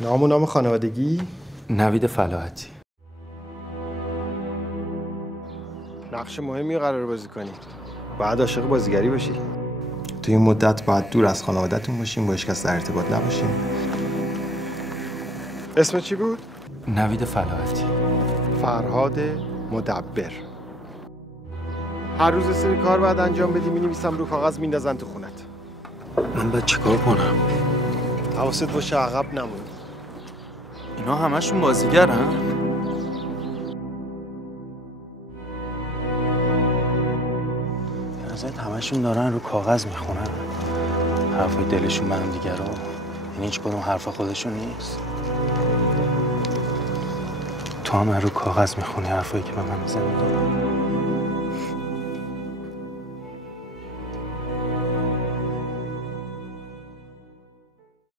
نام خانوادگی؟ نوید فلاحتی. نقش مهمی قرار بازی کنی. باید عاشق بازیگری باشی. تو این مدت باید دور از خانواده‌تون باشیم، با هیچ کس در ارتباط نباشیم. اسم چی بود؟ نوید فلاحتی. فرهاد مدبر. هر روز سری کار باید انجام بدی، می‌نویسم رو کاغذ میندازن تو خونت. من باید چیکار کنم؟ حواست باشه عقب نمونی. اینا همشون بازیگرن؟ نظرت همشون دارن رو کاغذ میخونن؟ حرفای دلشون به هم دیگه رو؟ یعنی هیچ کدوم حرف خودشون نیست؟ تو هم رو کاغذ میخونی حرفایی که به من میزنی؟